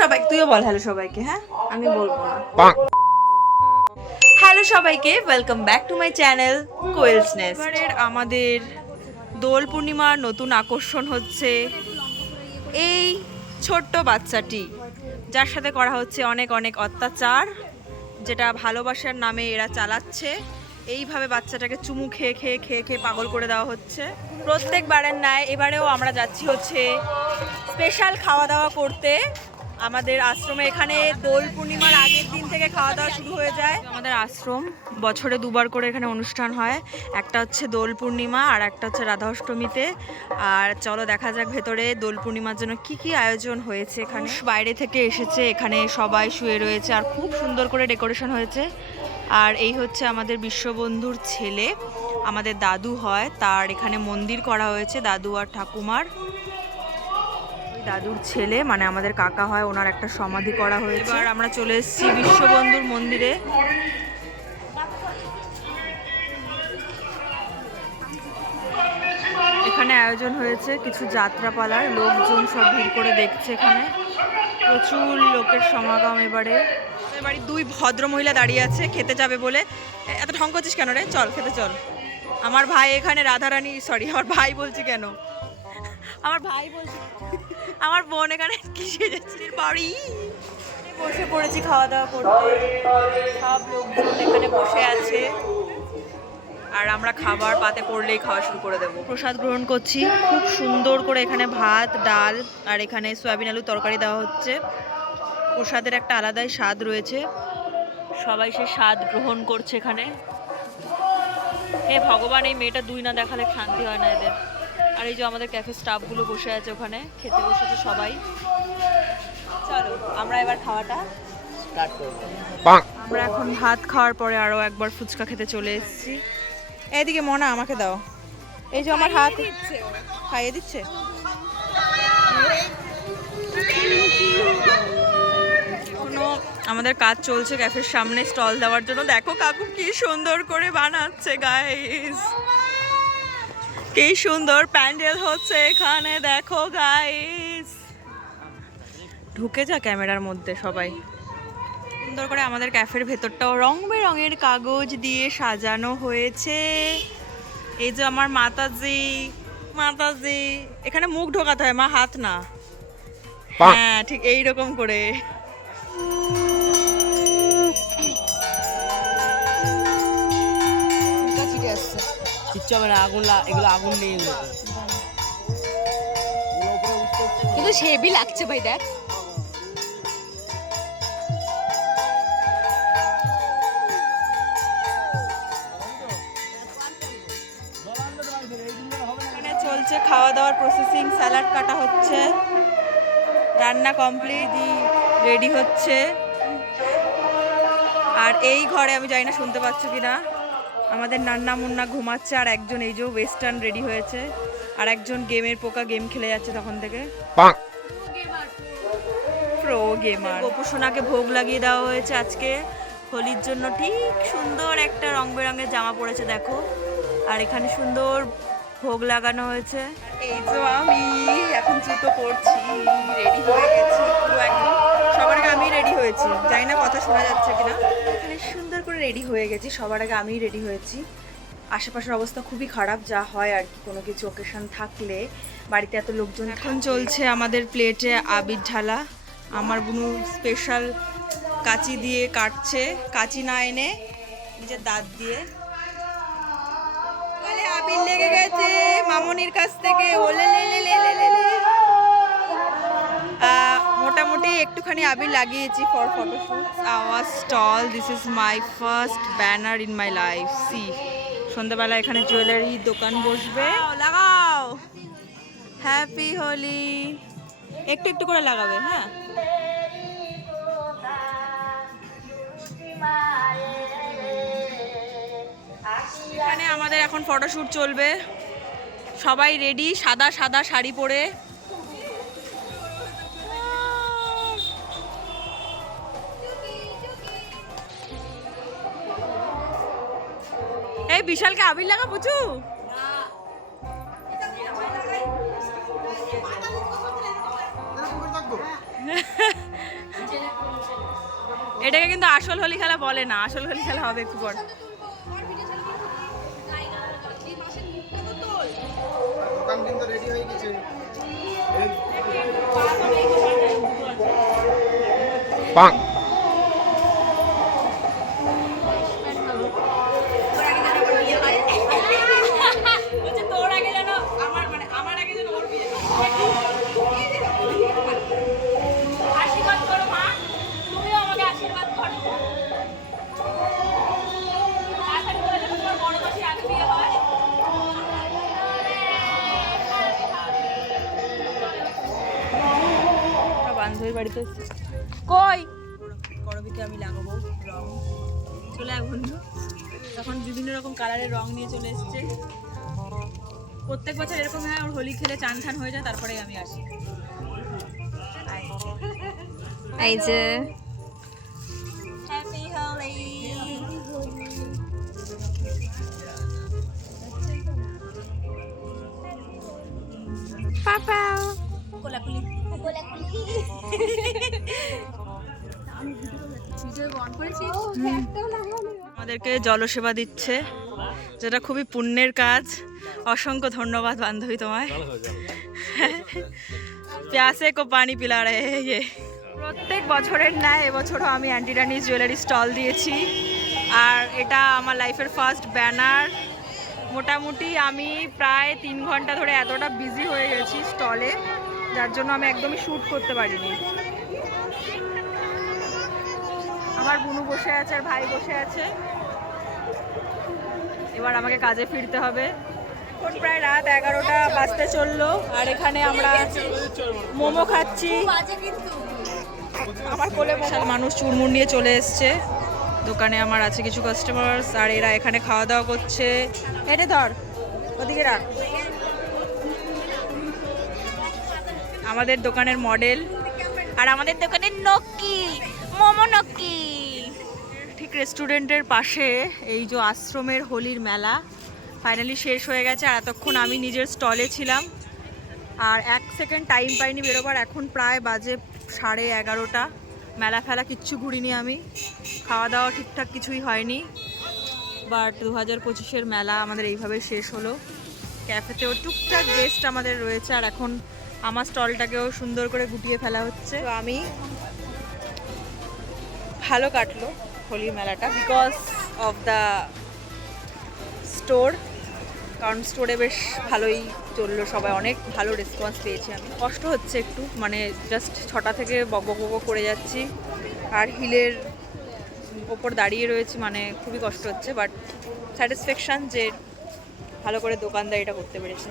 সবাই, তুইও বল হ্যালো সবাইকে। হ্যাঁ, আমি বলবো না। হ্যালো সবাইকে, welcome back to my channel Koel's nest. এবারের আমাদের দোল পূর্ণিমার নতুন আকর্ষণ হচ্ছে এই ছোট্ট বাচ্চাটি, যার সাথে করা হচ্ছে অনেক অনেক অত্যাচার, যেটা ভালোবাসার নামে এরা চালাচ্ছে। এইভাবে বাচ্চাটাকে চুমু খেয়ে খেয়ে খেয়ে খেয়ে পাগল করে দেওয়া হচ্ছে। প্রত্যেকবারের ন্যায় এবারেও আমরা যাচ্ছি হচ্ছে স্পেশাল খাওয়া দাওয়া করতে আমাদের আশ্রমে। এখানে দোল পূর্ণিমার আগের দিন থেকে খাওয়া দাওয়া শুরু হয়ে যায়। আমাদের আশ্রম বছরে দুবার করে এখানে অনুষ্ঠান হয়, একটা হচ্ছে দোল পূর্ণিমা আর একটা হচ্ছে রাধা অষ্টমীতে। আর চলো দেখা যাক ভেতরে দোল পূর্ণিমার জন্য কি কি আয়োজন হয়েছে। এখানে বাইরে থেকে এসেছে, এখানে সবাই শুয়ে রয়েছে আর খুব সুন্দর করে ডেকোরেশন হয়েছে। আর এই হচ্ছে আমাদের বিশ্ববন্ধুর ছেলে, আমাদের দাদু হয়, তার এখানে মন্দির করা হয়েছে, দাদু আর ঠাকুমার। দাদুর ছেলে মানে আমাদের কাকা হয়, ওনার একটা সমাধি করা হয়েছে। এবার আমরা চলে এসেছি বিশ্ববন্ধুর মন্দিরে। এখানে আয়োজন হয়েছে কিছু যাত্রাপালার, লোকজন সব ভিড় করে দেখছে। এখানে প্রচুর লোকের সমাগম। এবারে বাড়ির দুই ভদ্র মহিলা দাঁড়িয়ে আছে খেতে যাবে বলে। এত ঢং করছিস কেন রে? চল খেতে চল। আমার ভাই এখানে রাধারানী, সরি আমার ভাই বলছি কেন, আমার ভাই বলছি, আমার বোন এখানে কি সেজেছে বাড়ি বসে পড়েছি খাওয়া দাওয়া করতে। সব লোকজন এখানে বসে আছে আর আমরা খাবার পাতে পড়লেই খাওয়া শুরু করে দেবো। প্রসাদ গ্রহণ করছি খুব সুন্দর করে। এখানে ভাত, ডাল আর এখানে সয়াবিন আলু তরকারি দেওয়া হচ্ছে। প্রসাদের একটা আলাদাই স্বাদ রয়েছে, সবাই সে স্বাদ গ্রহণ করছে এখানে। হে ভগবান, এই মেয়েটা দুই না দেখালে শান্তি হয় না এদের। আর এই যে আমাদের ক্যাফে স্টাফগুলো বসে আছে, ওখানে খেতে বসেছে সবাই। চলো আমরা এবার খাওয়াটা স্টার্ট করব। আমরা এখন ভাত খাওয়ার পরে আরো একবার ফুচকা খেতে চলে এসেছি। এইদিকে মনা, আমাকে দাও। এই যে আমার হাত খাইয়ে দিচ্ছে। এখনো আমাদের কাজ চলছে ক্যাফের সামনে স্টল দেওয়ার জন্য। দেখো কাকু কি সুন্দর করে বানাচ্ছে গাইস, কি সুন্দর প্যান্ডেল হচ্ছে এখানে। দেখো গাইস, ঢুকে যা ক্যামেরার মধ্যে সবাই। সুন্দর করে আমাদের ক্যাফের ভেতরটাও রং বেরঙের কাগজ দিয়ে সাজানো হয়েছে। এই যে আমার মাতাজি, মাতাজি এখানে মুখ ঢোকাতে হয় মা, হাত না। হ্যাঁ ঠিক এইরকম করে। আগুন নেই, কিন্তু হেভি লাগছে ভাই। দেখ এখানে চলছে খাওয়া দাওয়ার প্রসেসিং, স্যালাড কাটা হচ্ছে, রান্না কমপ্লিট, রেডি হচ্ছে। আর এই ঘরে আমি জানি না শুনতে পাচ্ছ কিনা, আমাদের নান্না মুন্না ঘুমাচ্ছে আর একজন এই যে ওয়েস্টার্ন রেডি হয়েছে, আর একজন গেমের পোকা গেম খেলে যাচ্ছে তখন থেকে। Pro gamer. গোপুসোনাকে ভোগ লাগিয়ে দেওয়া হয়েছে আজকে হোলির জন্য। ঠিক সুন্দর একটা রং বেরঙের জামা পরেছে দেখো, আর এখানে সুন্দর ভোগ লাগানো হয়েছে। এই যে আমি এখন জুতো পরছি, রেডি হয়ে গেছি পুরো একদম। সবার আগে আমি রেডি হয়েছি, জানি না কথা শোনা যাচ্ছে কিনা। এখানে সুন্দর করে রেডি হয়ে গেছি, সবার আগে আমিই রেডি হয়েছি। আশেপাশের অবস্থা খুবই খারাপ, যা হয় আর কি কোনো কিছু অকেশন থাকলে বাড়িতে এত লোকজন। এখন চলছে আমাদের প্লেটে আবির ঢালা। আমার বুনু স্পেশাল কাঁচি দিয়ে কাটছে, কাঁচি না এনে নিজের দাঁত দিয়ে। আবির লেগে গেছে মামনির কাছ থেকে। মোটামুটি একটুখানি আবির লাগিয়েছি for photoshoot. Our stall, this is my first banner in my life. See সন্ধ্যাবেলা এখানে জুয়েলারি দোকান বসবে। লাগাও হ্যাপি হোলি, একটু একটু করে লাগাবে। হ্যাঁ এখানে আমাদের এখন ফটোশুট চলবে, সবাই রেডি সাদা সাদা শাড়ি পরে। এই বিশালকে আবির লাগা বুঝু। এটাকে কিন্তু আসল হোলি খেলা বলে না, আসল হোলি খেলা হবে একটু পর। দোকান কিন্তু রেডি হয়ে গেছে। তোর আগে যেন আমার মানে আমার আগে যেন ওর বিয়ে। আশীর্বাদ করো মা, তুমিও আমাকে আশীর্বাদ করো। তাড়াতাড়ি করে দেবো, তোমার বড় মাসি আগে বিয়ে হয়। বান্ধবীর বাড়িতে কই করবিকে আমি লাগাবো রং, চলে আয় বন্ধু। তখন বিভিন্ন রকম কালারের রং নিয়ে চলে এসছে। প্রত্যেক বছর এরকম হয়, ওর হোলি খেলে চান ঠান হয়ে যায়, তারপরে আমি আসি। এই যে হ্যাপি হোলি। পাপা কোলাকুলি। আমাদেরকে জলসেবা দিচ্ছে, যেটা খুবই পুণ্যের কাজ। অসংখ্য ধন্যবাদ বান্ধবী তোমায়। প্যাসে কো পানি পিলা রে। প্রত্যেক বছরের ন্যায় এবছরও আমি অ্যান্টি রানিস জুয়েলারি স্টল দিয়েছি, আর এটা আমার লাইফের ফার্স্ট ব্যানার। মোটামুটি আমি প্রায় 3 ঘন্টা ধরে এতটা বিজি হয়ে গেছি স্টলে, যার জন্য আমি একদমই শ্যুট করতে পারিনি। আমার বুনু বসে আছে আর ভাই বসে আছে। এবার আমাকে কাজে ফিরতে হবে। এখন প্রায় রাত 11টা বাজতে চললো, আর এখানে আমরা মোমো খাচ্ছি। আমার কোলে বিশাল মানুষ চুরমুর নিয়ে চলে এসছে। দোকানে আমার আছে কিছু কাস্টমার্স, আর এরা এখানে খাওয়া দাওয়া করছে। এনে ধর, ওদিকে রাখ। আমাদের দোকানের মডেল, আর আমাদের দোকানের নক্কি মোমো নক্কি। ঠিক রেস্টুরেন্টের পাশে এই যে আশ্রমের হোলির মেলা ফাইনালি শেষ হয়ে গেছে, আর এতক্ষণ আমি নিজের স্টলে ছিলাম, আর 1 সেকেন্ড টাইম পাইনি বেরোবার। এখন প্রায় বাজে 11:30। মেলা ফেলা কিচ্ছু ঘুরিনি আমি, খাওয়া দাওয়া ঠিকঠাক কিছুই হয়নি। বাট 2025-এর মেলা আমাদের এইভাবে শেষ হলো। ক্যাফেতেও টুকটাক গেস্ট আমাদের রয়েছে, আর এখন আমার স্টলটাকেও সুন্দর করে গুটিয়ে ফেলা হচ্ছে। তো আমি ভালো কাটলো হোলির মেলাটা বিকজ অফ দ্য স্টোর, কারণ স্টোরে বেশ ভালোই চললো, সবাই অনেক ভালো রেসপন্স পেয়েছি। আমি কষ্ট হচ্ছে একটু, মানে জাস্ট 6টা থেকে বক বক করে যাচ্ছি, আর হিলের ওপর দাঁড়িয়ে রয়েছি, মানে খুবই কষ্ট হচ্ছে। বাট স্যাটিসফ্যাকশান যে ভালো করে দোকানদারিটা করতে পেরেছি।